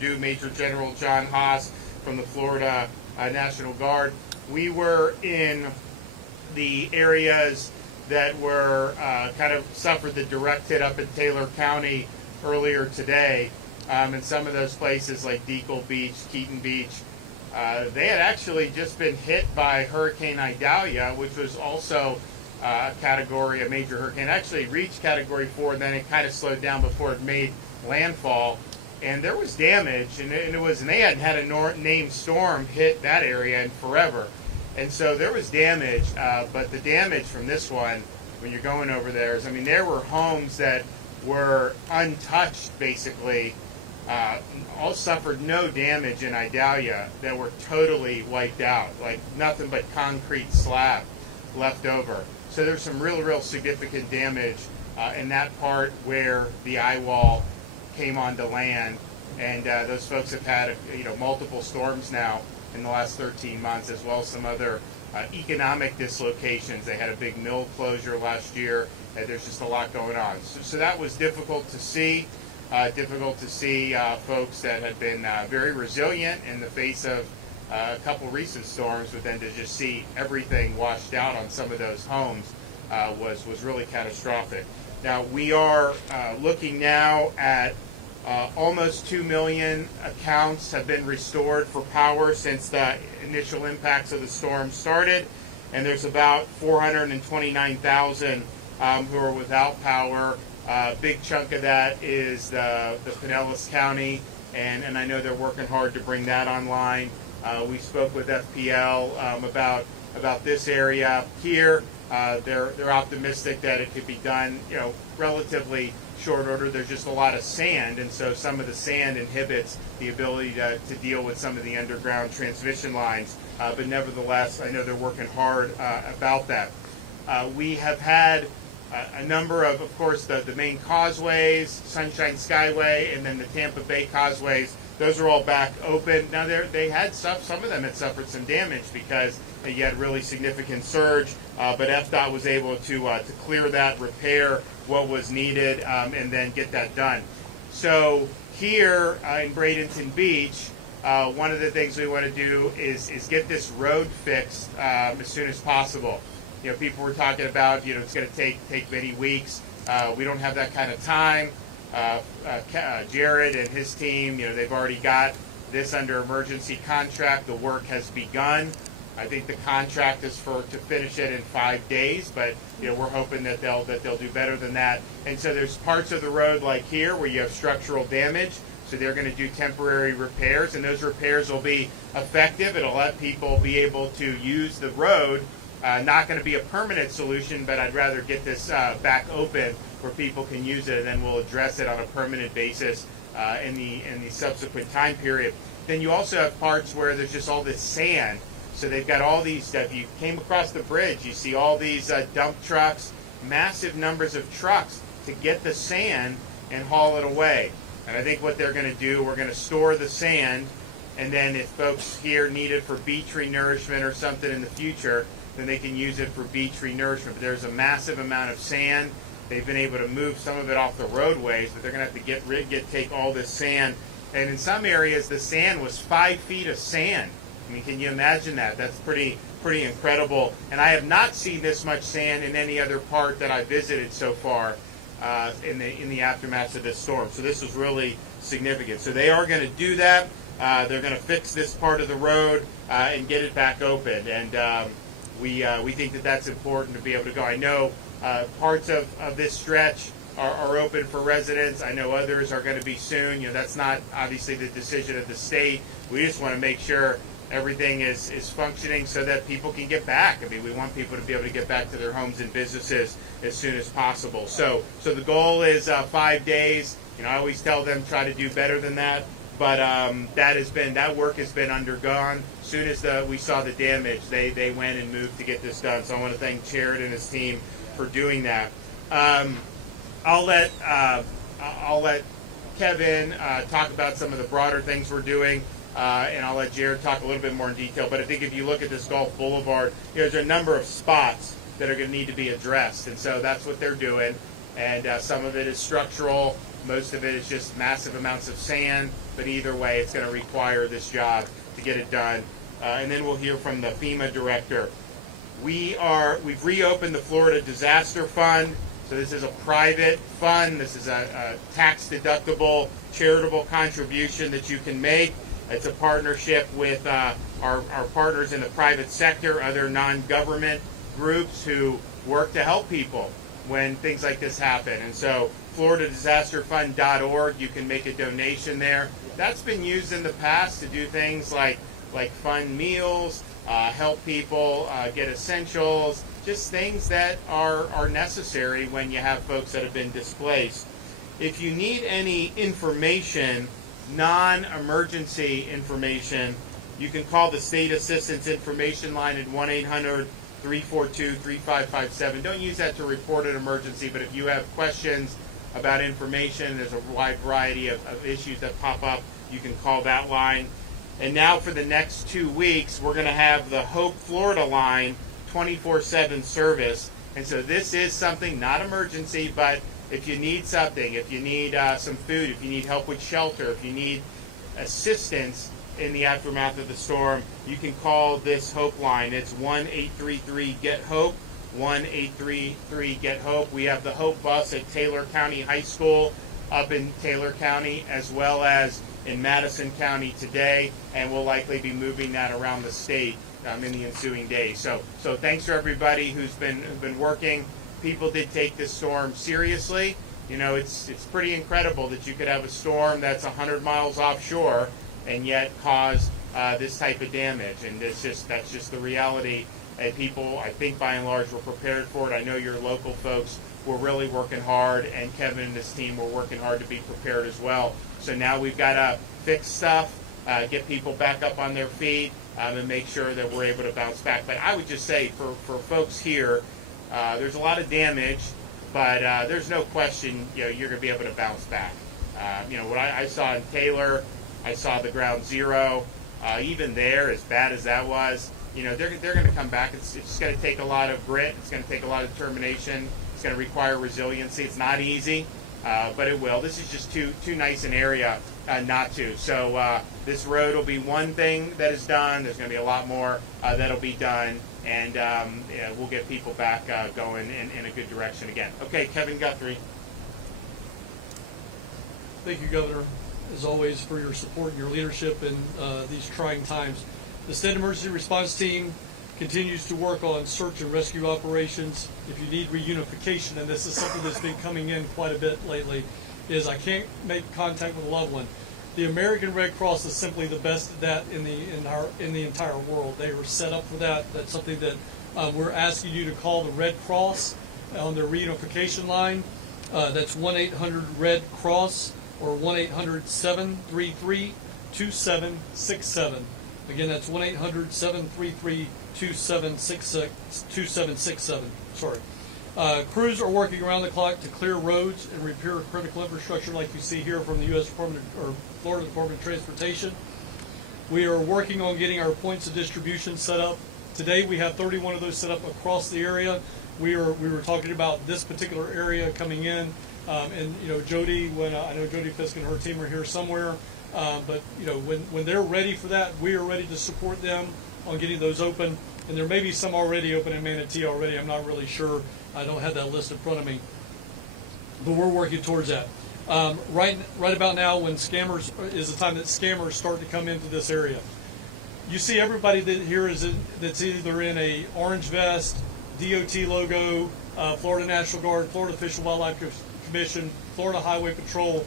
Major General John Haas from the Florida National Guard. We were in the areas that were kind of suffered the direct hit up in Taylor County earlier today. And some of those places like Deacle Beach, Keaton Beach, they had actually just been hit by Hurricane Idalia, which was also a major hurricane. Actually reached Category 4, and then it kind of slowed down before it made landfall. And there was damage, and they hadn't had a named storm hit that area in forever. And so there was damage, but the damage from this one, when you're going over there, is, there were homes that were untouched, basically, all suffered no damage in Idalia, that were totally wiped out, like nothing but concrete slab left over. So there's some real significant damage in that part where the eye wall came onto land, and those folks have had multiple storms now in the last 13 months, as well as some other economic dislocations. They had a big mill closure last year, and there's just a lot going on. So that was difficult to see. Folks that had been very resilient in the face of a couple recent storms, but then to just see everything washed out on some of those homes was really catastrophic. Now we are looking now at almost 2 million accounts have been restored for power since the initial impacts of the storm started, and there's about 429,000 who are without power. A big chunk of that is the Pinellas County, and I know they're working hard to bring that online. We spoke with FPL about this area here. They're optimistic that it could be done, relatively short order. There's just a lot of sand, and so some of the sand inhibits the ability to deal with some of the underground transmission lines. But nevertheless, I know they're working hard about that. We have had a number of course, the main causeways, Sunshine Skyway, and then the Tampa Bay causeways. Those are all back open. Now they had some of them had suffered some damage because you had really significant surge, but FDOT was able to clear that, repair what was needed, and then get that done. So here in Bradenton Beach, one of the things we want to do is get this road fixed as soon as possible. People were talking about, it's going to take many weeks. We don't have that kind of time. Jared and his team, they've already got this under emergency contract. The work has begun. I think the contract is to finish it in 5 days, but we're hoping that they'll do better than that. And so there's parts of the road like here where you have structural damage. So they're going to do temporary repairs, and those repairs will be effective. It'll let people be able to use the road. Not going to be a permanent solution, but I'd rather get this back open where people can use it, and then we'll address it on a permanent basis in the subsequent time period. Then you also have parts where there's just all this sand. So they've got all these, if you came across the bridge, you see all these dump trucks, massive numbers of trucks to get the sand and haul it away. And I think what they're going to do, we're going to store the sand, and then if folks here need it for beach renourishment or something in the future, then they can use it for beach renourishment. But there's a massive amount of sand. They've been able to move some of it off the roadways, but they're going to have to take all this sand. And in some areas, the sand was 5 feet of sand. Can you imagine that? That's pretty incredible. And I have not seen this much sand in any other part that I visited so far in the aftermath of this storm. So this was really significant. So they are going to do that. They're going to fix this part of the road and get it back open. And we think that that's important to be able to go. I know parts of this stretch are open for residents. I know others are going to be soon. That's not obviously the decision of the state. We just want to make sure everything is functioning so that people can get back. We want people to be able to get back to their homes and businesses as soon as possible. So the goal is 5 days. I always tell them try to do better than that. But that work has been undergone. As soon as we saw the damage, they went and moved to get this done. So I want to thank Jared and his team for doing that. I'll let Kevin talk about some of the broader things we're doing, and I'll let Jared talk a little bit more in detail. But I think if you look at this Gulf Boulevard, there's a number of spots that are going to need to be addressed, and so that's what they're doing. And some of it is structural, Most of it is just massive amounts of sand, but either way, it's going to require this job to get it done. And then we'll hear from the FEMA director. We've reopened the Florida Disaster Fund. So this is a private fund. This is a tax-deductible charitable contribution that you can make. It's a partnership with our partners in the private sector, other non-government groups who work to help people when things like this happen. And so FloridaDisasterFund.org, you can make a donation there. That's been used in the past to do things like fund meals, help people get essentials, just things that are necessary when you have folks that have been displaced. If you need any information, non-emergency information, you can call the State Assistance Information Line at 1-800-342-3557. Don't use that to report an emergency, but if you have questions about information, there's a wide variety of issues that pop up, you can call that line. And now for the next 2 weeks, we're going to have the Hope Florida line 24/7 service. And so this is something, not emergency, but if you need something, if you need some food, if you need help with shelter, if you need assistance in the aftermath of the storm, you can call this Hope line. It's 1-833-GET-HOPE, 1-833-GET-HOPE. We have the Hope bus at Taylor County High School up in Taylor County, as well as in Madison County today, and we'll likely be moving that around the state in the ensuing days. So thanks to everybody who's been working. People did take this storm seriously. You know, it's pretty incredible that you could have a storm that's 100 miles offshore and yet cause this type of damage. And that's just the reality. And people, I think by and large, were prepared for it. I know your local folks were really working hard, and Kevin and his team were working hard to be prepared as well. So now we've got to fix stuff, get people back up on their feet, and make sure that we're able to bounce back. But I would just say for folks here, there's a lot of damage, but there's no question you're going to be able to bounce back. What I saw in Taylor, I saw the ground zero. Even there, as bad as that was, they're going to come back. It's just going to take a lot of grit. It's going to take a lot of determination. It's going to require resiliency. It's not easy, but it will. This is just too nice an area not to. So this road will be one thing that is done. There's going to be a lot more that'll be done, and we'll get people back going in a good direction again. Okay, Kevin Guthrie. Thank you, Governor, as always, for your support and your leadership in these trying times. The State Emergency Response Team continues to work on search and rescue operations. If you need reunification, and this is something that's been coming in quite a bit lately, is I can't make contact with a loved one. The American Red Cross is simply the best at that in the entire world. They were set up for that. That's something that we're asking you to call the Red Cross on their reunification line. That's 1-800-RED-CROSS or 1-800-733-2767. Again, that's 1-800-733-2767. Sorry. Crews are working around the clock to clear roads and repair critical infrastructure, like you see here from the Florida Department of Transportation. We are working on getting our points of distribution set up. Today, we have 31 of those set up across the area. We were talking about this particular area coming in, and Jody, when I know Jody Fisk and her team are here somewhere. But when they're ready for that, we are ready to support them on getting those open. And there may be some already open in Manatee already. I'm not really sure. I don't have that list in front of me. But we're working towards that. Right about now, when scammers is the time that scammers start to come into this area. You see everybody that's either in a orange vest, DOT logo, Florida National Guard, Florida Fish and Wildlife Commission, Florida Highway Patrol.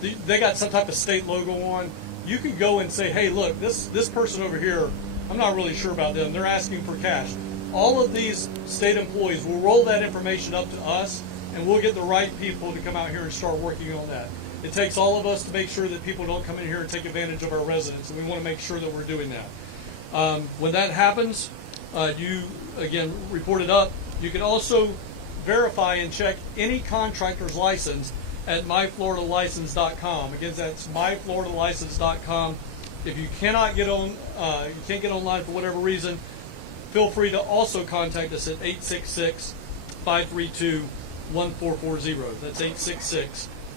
They got some type of state logo on. You can go and say, hey, look, this person over here, I'm not really sure about them. They're asking for cash. All of these state employees will roll that information up to us, and we'll get the right people to come out here and start working on that. It takes all of us to make sure that people don't come in here and take advantage of our residents, and we want to make sure that we're doing that. When that happens, you, again, report it up. You can also verify and check any contractor's license at myfloridalicense.com. Again, that's myfloridalicense.com. If you cannot get on, you can't get online for whatever reason, feel free to also contact us at 866-532-1440. That's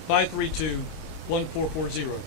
532-1440.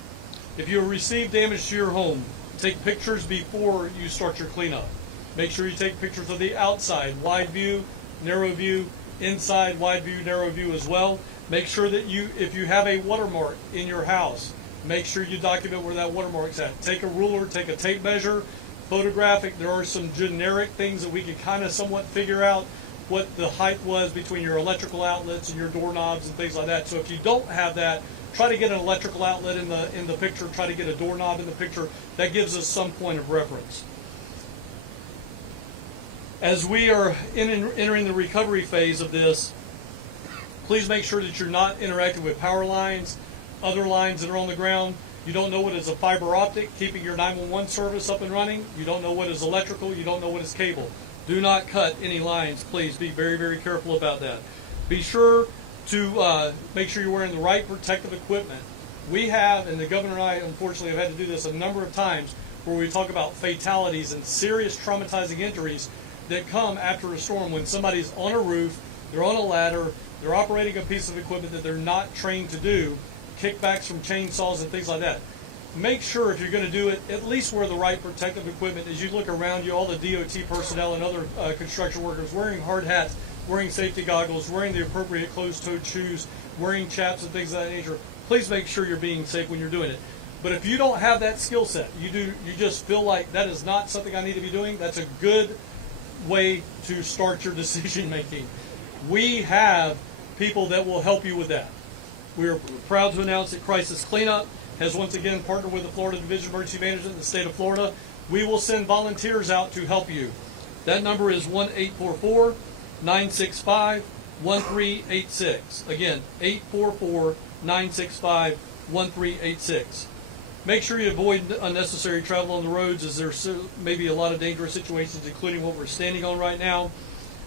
If you receive damage to your home, take pictures before you start your cleanup. Make sure you take pictures of the outside, wide view, narrow view, inside, wide view, narrow view as well. Make sure that if you have a watermark in your house, make sure you document where that watermark's at. Take a ruler, take a tape measure, photographic. There are some generic things that we can kind of somewhat figure out what the height was between your electrical outlets and your doorknobs and things like that. So if you don't have that, try to get an electrical outlet in the picture, try to get a doorknob in the picture. That gives us some point of reference. As we are entering the recovery phase of this, please make sure that you're not interacting with power lines, other lines that are on the ground. You don't know what is a fiber optic, keeping your 911 service up and running. You don't know what is electrical. You don't know what is cable. Do not cut any lines. Please be very, very careful about that. Be sure to make sure you're wearing the right protective equipment. We have, and the governor and I unfortunately have had to do this a number of times, where we talk about fatalities and serious traumatizing injuries that come after a storm when somebody's on a roof, they're on a ladder, they're operating a piece of equipment that they're not trained to do, kickbacks from chainsaws and things like that. Make sure if you're going to do it, at least wear the right protective equipment. As you look around you, all the DOT personnel and other construction workers wearing hard hats, wearing safety goggles, wearing the appropriate closed-toed shoes, wearing chaps and things of that nature. Please make sure you're being safe when you're doing it. But if you don't have that skill set, you just feel like that is not something I need to be doing, that's a good way to start your decision making. We have people that will help you with that. We are proud to announce that Crisis Cleanup has once again partnered with the Florida Division of Emergency Management in the state of Florida. We will send volunteers out to help you. That number is 1-844-965-1386. Again, 844-965-1386. Make sure you avoid unnecessary travel on the roads, as there's maybe a lot of dangerous situations, including what we're standing on right now.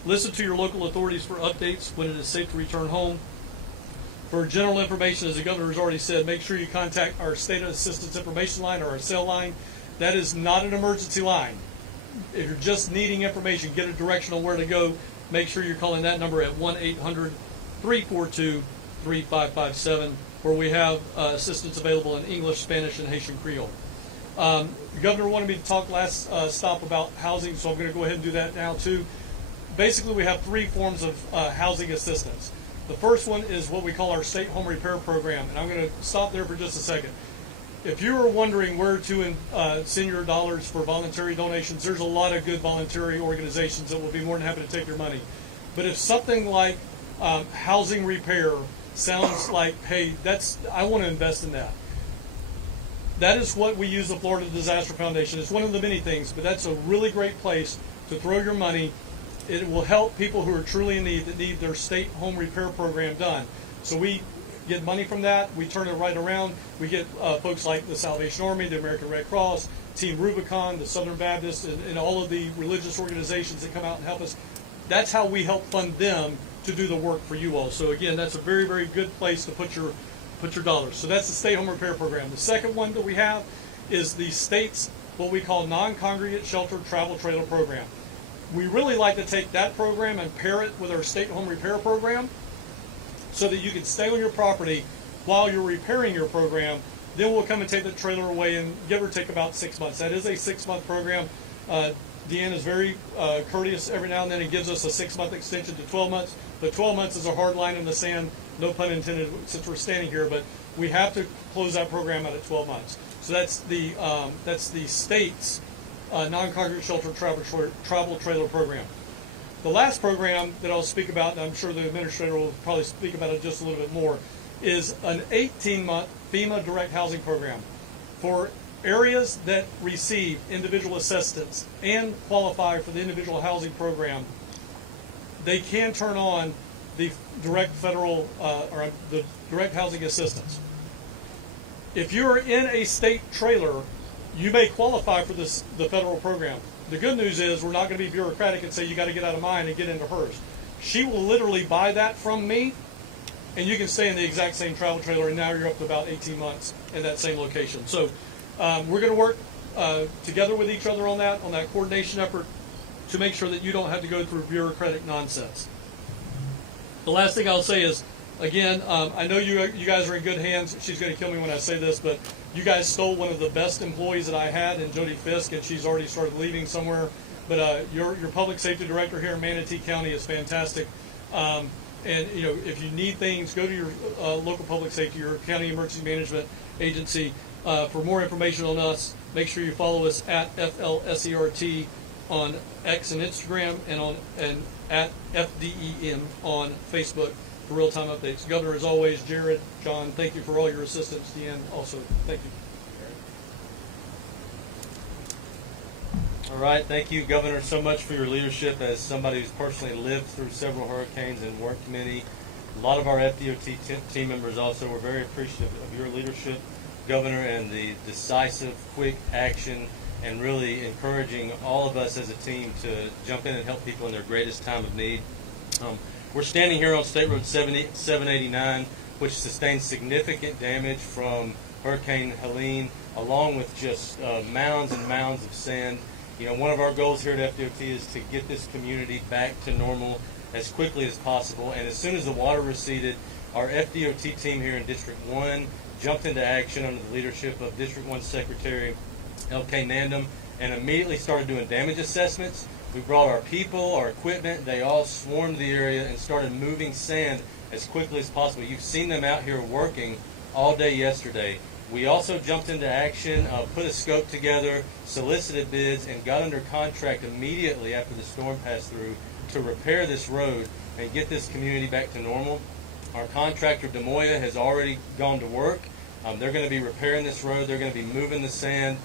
Listen to your local authorities for updates when it is safe to return home. For general information, as the governor has already said, make sure you contact our State Assistance Information Line or our cell line. That is not an emergency line. If you're just needing information, get a direction on where to go, make sure you're calling that number at 1-800-342-3557, where we have assistance available in English, Spanish, and Haitian Creole. The governor wanted me to talk last stop about housing, so I'm going to go ahead and do that now too. Basically, we have three forms of housing assistance. The first one is what we call our state home repair program, and I'm going to stop there for just a second. If you are wondering where to send your dollars for voluntary donations, there's a lot of good voluntary organizations that will be more than happy to take your money. But if something like housing repair sounds like, hey, I want to invest in that. That is what we use the Florida Disaster Foundation. It's one of the many things, but that's a really great place to throw your money. It will help people who are truly in need, that need their state home repair program done. So we get money from that. We turn it right around. We get folks like the Salvation Army, the American Red Cross, Team Rubicon, the Southern Baptist, and all of the religious organizations that come out and help us. That's how we help fund them to do the work for you all. So again, that's a very, very good place to put your dollars. So that's the state home repair program. The second one that we have is the state's what we call non-congregate shelter travel trailer program. We really like to take that program and pair it with our state home repair program so that you can stay on your property while you're repairing your program. Then we'll come and take the trailer away and give or take about 6 months. That is a 6-month program. Deanne is very courteous every now and then and gives us a 6-month extension to 12 months. But 12 months is a hard line in the sand, no pun intended, since we're standing here. But we have to close that program out at 12 months. So that's the state's non-congregate shelter travel trailer program. The last program that I'll speak about, and I'm sure the administrator will probably speak about it just a little bit more, is an 18-month FEMA direct housing program for areas that receive individual assistance and qualify for the individual housing program. They can turn on the direct federal or the direct housing assistance. If you're in a state trailer, you may qualify for the federal program. The good news is we're not going to be bureaucratic and say you got to get out of mine and get into hers. She will literally buy that from me, and you can stay in the exact same travel trailer, and now you're up to about 18 months in that same location. So we're going to work together with each other on that coordination effort to make sure that you don't have to go through bureaucratic nonsense. The last thing I'll say is Again, I know you guys are in good hands. She's going to kill me when I say this, but you guys stole one of the best employees that I had in Jody Fisk, and she's already started leaving somewhere. But your public safety director here in Manatee County is fantastic. And if you need things, go to your local public safety, your county emergency management agency. For more information on us, make sure you follow us at FLSERT on X and Instagram, and at FDEM on Facebook for real-time updates. Governor, as always, Jared, John, thank you for all your assistance. Deanne, also, thank you. All right, thank you, Governor, so much for your leadership as somebody who's personally lived through several hurricanes and worked many. A lot of our FDOT team members also were very appreciative of your leadership, Governor, and the decisive, quick action, and really encouraging all of us as a team to jump in and help people in their greatest time of need. We're standing here on State Road 789, which sustained significant damage from Hurricane Helene, along with just mounds and mounds of sand. One of our goals here at FDOT is to get this community back to normal as quickly as possible. And as soon as the water receded, our FDOT team here in District 1 jumped into action under the leadership of District 1 Secretary L.K. Nandum and immediately started doing damage assessments. We brought our people, our equipment, they all swarmed the area and started moving sand as quickly as possible. You've seen them out here working all day yesterday. We also jumped into action, put a scope together, solicited bids, and got under contract immediately after the storm passed through to repair this road and get this community back to normal. Our contractor, DeMoya, has already gone to work. They're going to be repairing this road. They're going to be moving the sand.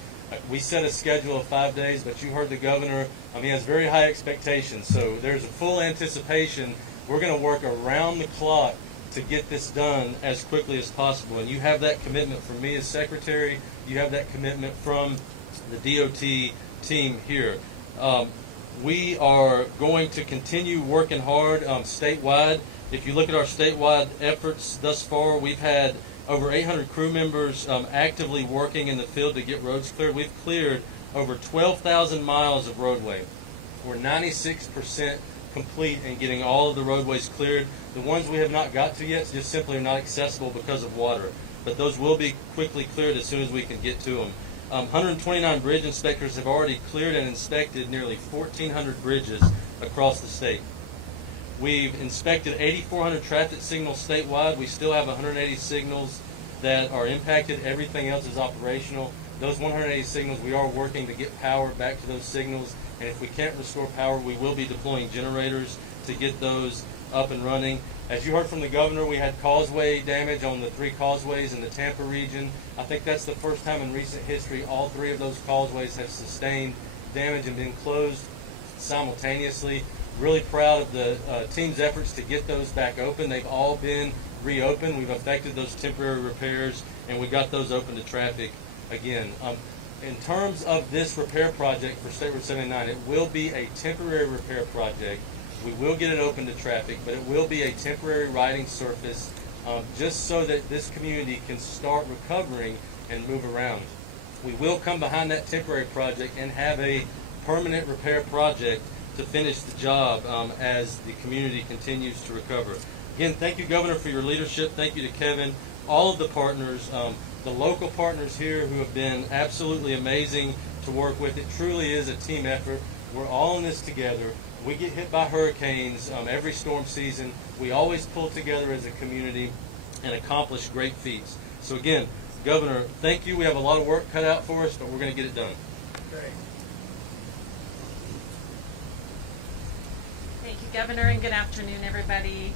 We set a schedule of 5 days, but you heard the governor. He has very high expectations, so there's a full anticipation. We're going to work around the clock to get this done as quickly as possible. And you have that commitment from me as secretary. You have that commitment from the DOT team here. We are going to continue working hard statewide. If you look at our statewide efforts thus far, we've had over 800 crew members actively working in the field to get roads cleared. We've cleared over 12,000 miles of roadway. We're 96% complete in getting all of the roadways cleared. The ones we have not got to yet just simply are not accessible because of water. But those will be quickly cleared as soon as we can get to them. 129 bridge inspectors have already cleared and inspected nearly 1,400 bridges across the state. We've inspected 8,400 traffic signals statewide. We still have 180 signals that are impacted. Everything else is operational. Those 180 signals, we are working to get power back to those signals. And if we can't restore power, we will be deploying generators to get those up and running. As you heard from the governor, we had causeway damage on the 3 causeways in the Tampa region. I think that's the first time in recent history all 3 of those causeways have sustained damage and been closed simultaneously. Really proud of the team's efforts to get those back open. They've all been reopened. We've effected those temporary repairs, and we got those open to traffic again. In terms of this repair project for State Road 79, it will be a temporary repair project. We will get it open to traffic, but it will be a temporary riding surface just so that this community can start recovering and move around. We will come behind that temporary project and have a permanent repair project to finish the job as the community continues to recover. Again, thank you, Governor, for your leadership. Thank you to Kevin, all of the partners, the local partners here who have been absolutely amazing to work with. It truly is a team effort. We're all in this together. We get hit by hurricanes every storm season. We always pull together as a community and accomplish great feats. So again, Governor, thank you. We have a lot of work cut out for us, but we're going to get it done. Great. Thank you, Governor, and good afternoon, everybody.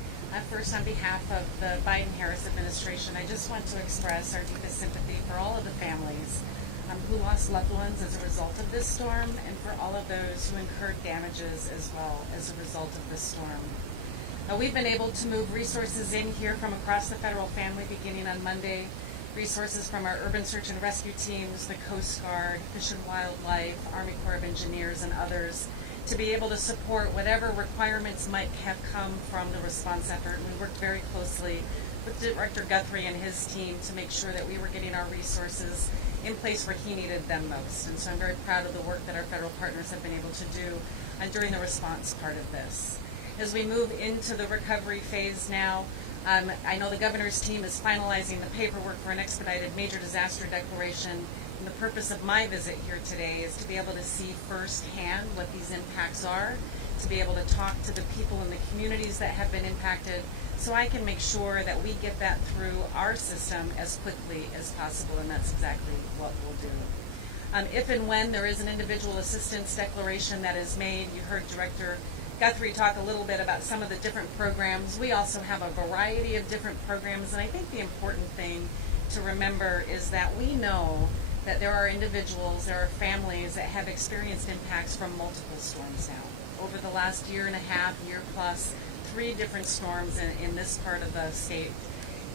First, on behalf of the Biden-Harris administration, I just want to express our deepest sympathy for all of the families who lost loved ones as a result of this storm, and for all of those who incurred damages as well as a result of this storm. We've been able to move resources in here from across the federal family beginning on Monday, resources from our urban search and rescue teams, the Coast Guard, Fish and Wildlife, Army Corps of Engineers, and others, to be able to support whatever requirements might have come from the response effort. And we worked very closely with Director Guthrie and his team to make sure that we were getting our resources in place where he needed them most. And so I'm very proud of the work that our federal partners have been able to do during the response part of this. As we move into the recovery phase now, I know the governor's team is finalizing the paperwork for an expedited major disaster declaration. And the purpose of my visit here today is to be able to see firsthand what these impacts are, to be able to talk to the people in the communities that have been impacted, so I can make sure that we get that through our system as quickly as possible, and that's exactly what we'll do. If and when there is an individual assistance declaration that is made, you heard Director Guthrie talk a little bit about some of the different programs. We also have a variety of different programs, and I think the important thing to remember is that we know that there are individuals, there are families that have experienced impacts from multiple storms now. Over the last year and a half, year plus, 3 different storms in this part of the state.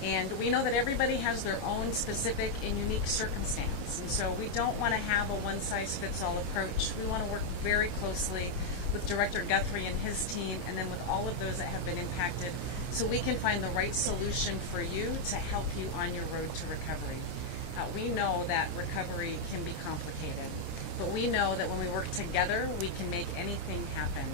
And we know that everybody has their own specific and unique circumstance. And so we don't want to have a one-size-fits-all approach. We want to work very closely with Director Guthrie and his team, and then with all of those that have been impacted, so we can find the right solution for you to help you on your road to recovery. We know that recovery can be complicated, but we know that when we work together, we can make anything happen.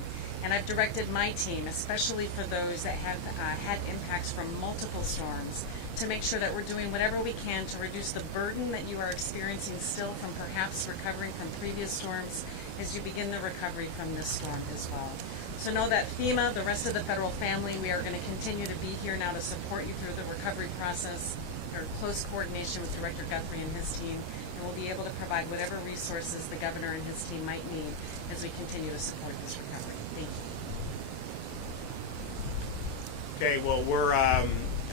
And I've directed my team, especially for those that have had impacts from multiple storms, to make sure that we're doing whatever we can to reduce the burden that you are experiencing still from perhaps recovering from previous storms as you begin the recovery from this storm as well. So know that FEMA, the rest of the federal family, we are going to continue to be here now to support you through the recovery process. We're in close coordination with Director Guthrie and his team, and we'll be able to provide whatever resources the governor and his team might need as we continue to support this recovery. Thank you. Okay, well, we're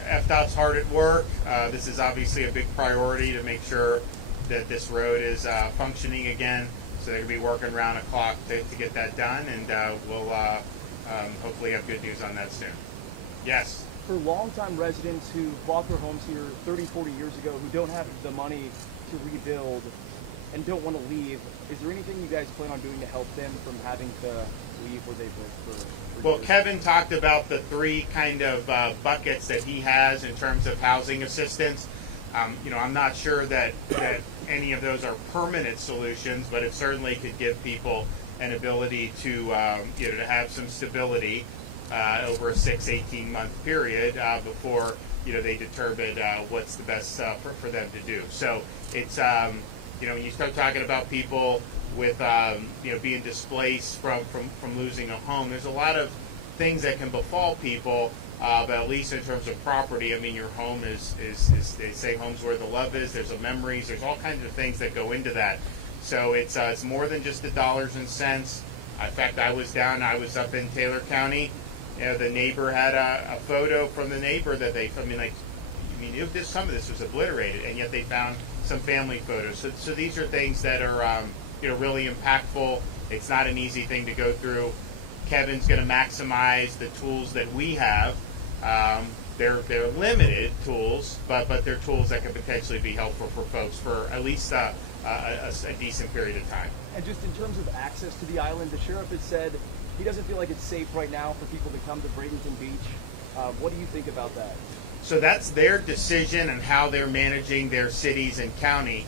FDOT's hard at work. This is obviously a big priority to make sure that this road is functioning again. So they're going to be working around the clock to get that done, and we'll hopefully have good news on that soon. Yes? For longtime residents who bought their homes here 30, 40 years ago, who don't have the money to rebuild and don't want to leave, is there anything you guys plan on doing to help them from having to leave where they've lived for Well, years? Kevin talked about the 3 kind of buckets that he has in terms of housing assistance. I'm not sure that any of those are permanent solutions, but it certainly could give people an ability to to have some stability over a 18 month period before they determine what's the best for them to do. So it's when you start talking about people with being displaced from losing a home, there's a lot of things that can befall people. But at least in terms of property, I mean, your home is they say home's where the love is. There's memories. There's all kinds of things that go into that. So it's more than just the dollars and cents. In fact, I was up in Taylor County. The neighbor had a photo from the neighbor that some of this was obliterated, and yet they found some family photos. So these are things that are really impactful. It's not an easy thing to go through. Kevin's going to maximize the tools that we have. They're limited tools, but they're tools that can potentially be helpful for folks for at least a decent period of time. And just in terms of access to the island, the sheriff has said he doesn't feel like it's safe right now for people to come to Bradenton Beach. What do you think about that? So that's their decision and how they're managing their cities and county.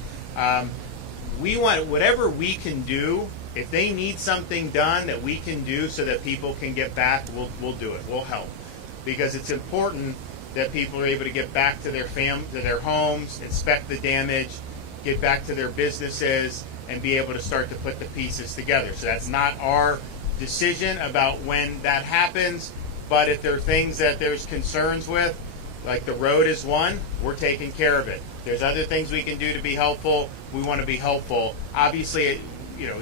We want whatever we can do. If they need something done that we can do so that people can get back, we'll do it. We'll help, because it's important that people are able to get back to their homes, inspect the damage, get back to their businesses, and be able to start to put the pieces together. So that's not our decision about when that happens, but if there are things that there's concerns with, like the road is one, we're taking care of it. There's other things we can do to be helpful. We want to be helpful. Obviously, it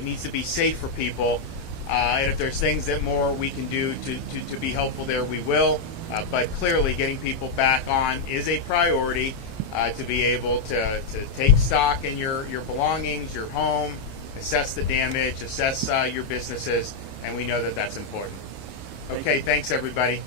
needs to be safe for people. And if there's things that more we can do to be helpful there, we will. But clearly, getting people back on is a priority to be able to take stock in your belongings, your home, assess the damage, assess your businesses, and we know that that's important. Okay, thanks everybody.